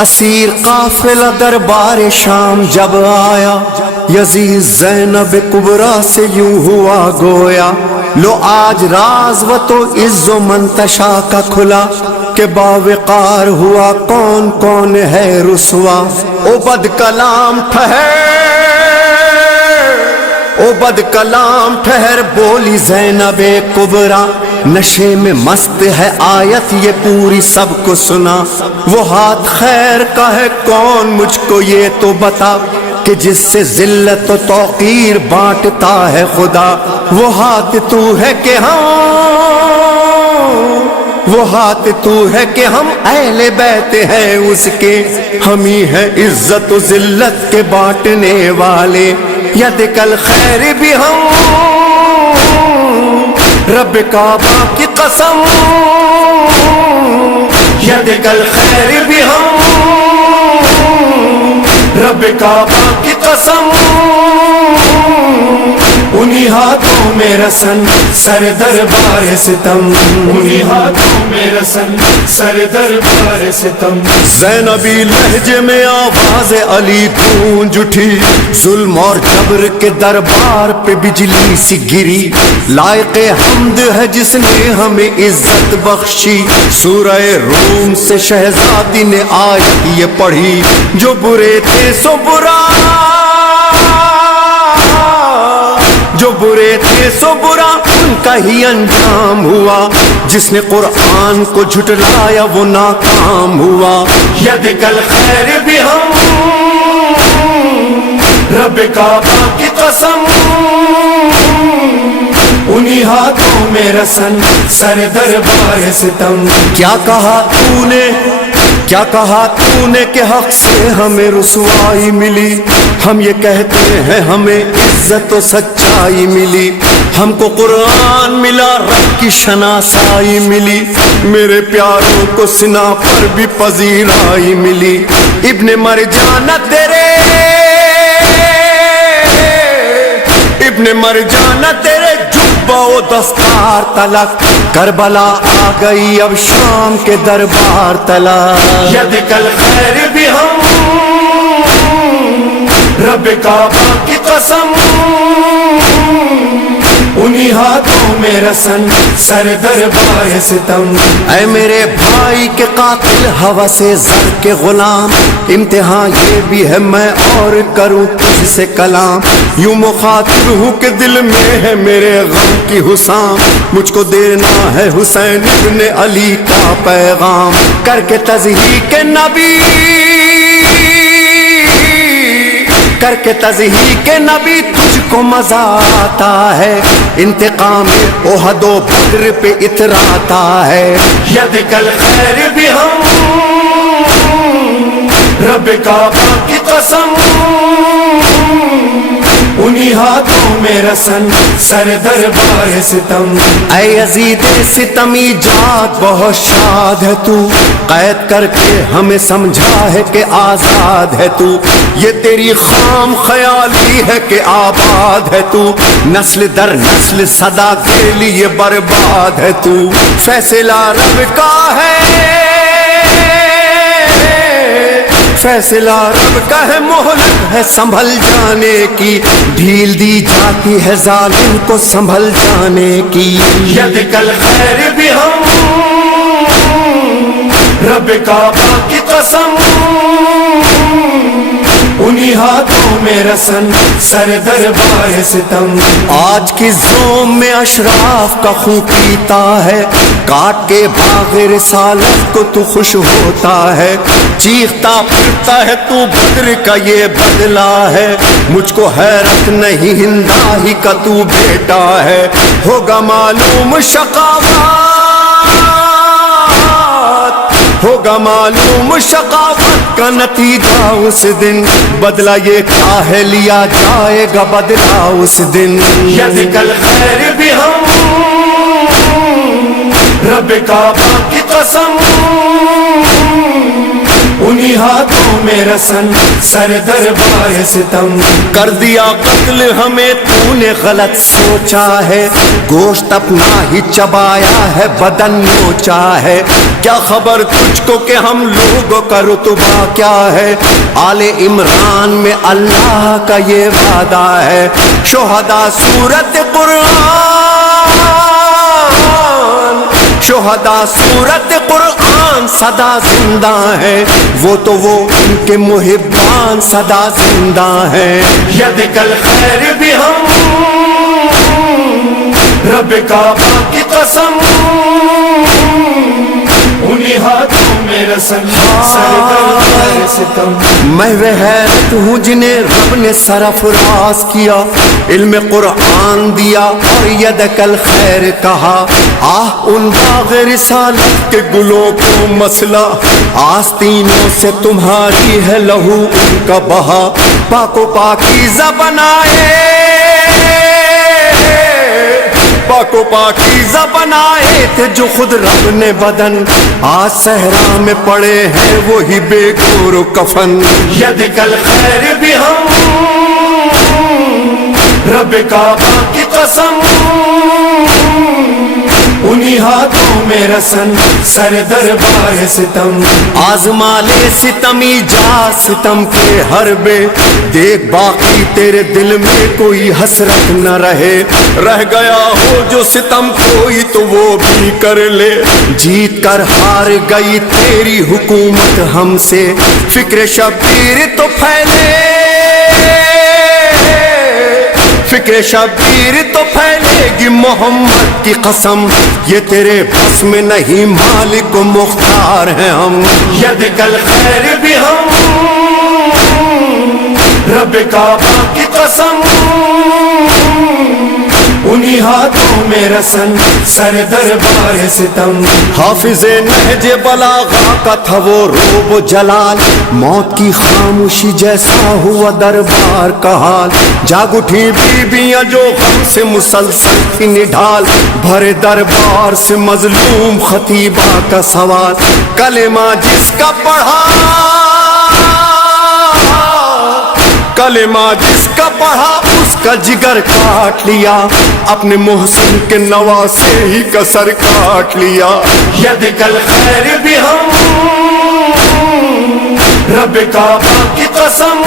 اسیر قافلہ دربار شام جب آیا، یزید زینب کبریٰ سے یوں ہوا گویا، لو آج راز و تو عز و منتشا کا کھلا، کہ باوقار ہوا کون کون ہے رسوا۔ او بد کلام ٹھہر بولی زینب کبریٰ، نشے میں مست ہے آیت یہ پوری سب کو سنا، وہ ہاتھ خیر کا ہے کون مجھ کو یہ تو بتا، کہ جس سے ذلت و توقیر بانٹتا ہے خدا، وہ ہاتھ تو ہے کہ ہم اہل بیت ہیں اس کے، ہم ہی ہیں عزت و ذلت کے بانٹنے والے، ید کل خیر بھی ہم رب کعبہ کی قسم، ید کل خیر بھی ہم رب کعبہ کی قسم، انہی ہاتھوں میں رسن سر دربار ستم، انہی ہاتھوں میں رسن سر دربار ستم۔ زینبی لہجے میں آواز علی گونج اٹھی، ظلم اور جبر کے دربار پہ بجلی سی گری، لائق حمد ہے جس نے ہمیں عزت بخشی، سورہ روم سے شہزادی نے آیت یہ پڑھی، جو برے تھے سو برا، جو برے تھے سو برا ان کا ہی انجام ہوا، جس نے قرآن کو جھٹلایا وہ ناکام ہوا، ید کل خیر بھی ہم رب کعبہ کی قسم، انہی ہاتھوں میں رسن سر دربار ستم۔ کیا کہا تو نے کہ حق سے ہمیں رسوائی ملی، ہم یہ کہتے ہیں ہمیں عزت و سچائی ملی، ہم کو قرآن ملا رب کی شناسائی ملی، میرے پیاروں کو سنا پر بھی پذیرائی ملی، ابن مرجانہ تیرے جبہ و دستار تلک، کربلا آ گئی اب شام کے دربار تلک، ید کل خیر بھی ہم رب کعبہ کی قسم، انہی ہاتھوں میں رسن سر دربار ستم۔ اے میرے بھائی کے قاتل ہوس سے زر کے غلام، امتحان یہ بھی ہے میں اور کروں تجھ سے کلام، یوں مخاطب ہوں کہ دل میں ہے میرے غم کی حسام، مجھ کو دینا ہے حسین ابن علی کا پیغام، کر کے تضحیق نبی تجھ کو مزہ آتا ہے، انتقام احد و بدر پہ اتراتا ہے، ید کل خیر بھی ہم رب کعبہ کی قسم، انہی ہاتھوں میں رسن سر دربار ستم۔ اے یزید ستمی جات بہت شاد ہے تو، قید کر کے ہمیں سمجھا ہے کہ آزاد ہے تو، یہ تیری خام خیالی ہے کہ آباد ہے تو، نسل در نسل صدا کے لیے برباد ہے تو، فیصلہ رب کا ہے، فیصلہ رب کا ہے، مہلت ہے سنبھل جانے کی، ڈھیل دی جاتی ہے ظالم کو سنبھل جانے کی، ید کل خیر بھی ہم رب کعبہ کی قسم، انہی ہاتھوں میں رسن سر دربار ستم۔ آج کی زوم میں اشراف کا خون پیتا ہے، کاٹ کے باغ رسالت کو تو خوش ہوتا ہے، چیختا پھرتا ہے تو بدر کا یہ بدلہ ہے، مجھ کو حیرت نہیں ہندا ہی کا تو بیٹا ہے، ہوگا معلوم شقاوت کا نتیجہ اس دن، بدلہ یہ کیا ہے لیا جائے گا بدلہ اس دن، ید کل خیر بھی ہم رب کعبہ کی قسم، انہی ہاتھوں میں رسن سر دربار ستم کر دیا قتل ہمیں تو نے غلط سوچا ہے گوشت اپنا ہی چبایا ہے بدن نوچا ہے کیا خبر تجھ کو کہ ہم لوگوں کا رتبہ کیا ہے آل عمران میں اللہ کا یہ وعدہ ہے شہداء سورت قرآن شہداء سورت قرآن صدا زندہ ہے وہ تو وہ ان کے محبان صدا زندہ ہیں ید کل خیر بھی ہم رب کعبہ کی قسم انہی ہاتھوں میں رسن سر دربار ستم میں وہ حیرت ہوں جنہیں رب نے سرفراز کیا علم قرآن دیا اور یدک الخیر کہا آہ ان باغ رسالت کے گلوں کو مسئلہ آستینوں سے تمہاری ہے لہو ان کا بہا پاک و پاکیزہ بنائے پاک و پاکیزہ بنائے تھے جو خود رب نے بدن آج صحرا میں پڑے ہیں وہی بے گور و کفن ید کل خیر بھی ہم رب کعبہ کی قسم انہی ہاتھوں میں رسن سر دربار ستم آزما لے ستمی جا ستم کے حربے دیکھ باقی تیرے دل میں کوئی حسرت نہ رہے رہ گیا ہو جو ستم کوئی تو وہ بھی کر لے جیت کر ہار گئی تیری حکومت ہم سے فکر شبیر تو پھیلے فکر شبیر تو پھیلے گی محمد کی قسم یہ تیرے بس میں نہیں مالک و مختار ہیں ہم ید کل خیر بھی ہم رب کعبہ کی قسم انہی ہاتھوں میں رسن سر دربار ستم حافظ نہج بلاغہ کا تھا وہ روب و جلال موت کی خاموشی جیسا ہوا دربار کا حال جاگ اٹھی بیویاں جو غم سے مسلسل تھی نڈھال بھرے دربار سے مظلوم خطیبہ کا سوال کلمہ جس کا پڑھا کلمہ جس کا پڑھا اس کا جگر کاٹ لیا اپنے محسن کے نواسے ہی کا سر کاٹ لیا ید کل خیر بھی ہم رب کعبہ کی قسم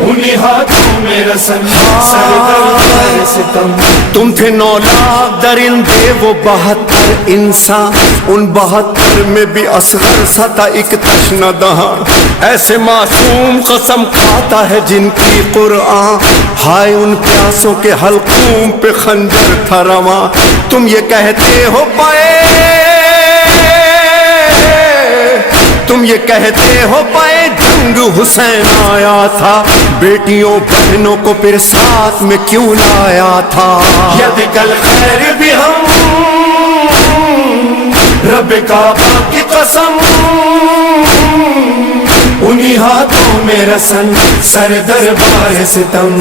انہی ہاتھوں میں رسن سر دربار ستم تم تھے 9 لاکھ درندے وہ 72 انسان ان 72 میں بھی اصغر سا تھا ایک تشنہ دہاں ایسے معصوم قسم کھاتا ہے جن کی قرآن ہائے ان پیاسوں کے حلقوم پہ خنجر تھا رواں تم یہ کہتے ہو پائے تم یہ کہتے ہو پائے جنگ حسین آیا تھا بیٹیوں بہنوں کو پھر ساتھ میں کیوں لایا تھا ید کل خیر بھی ہم رب کعبہ کی قسم انہی ہاتھوں میں رسن سر دربار ستم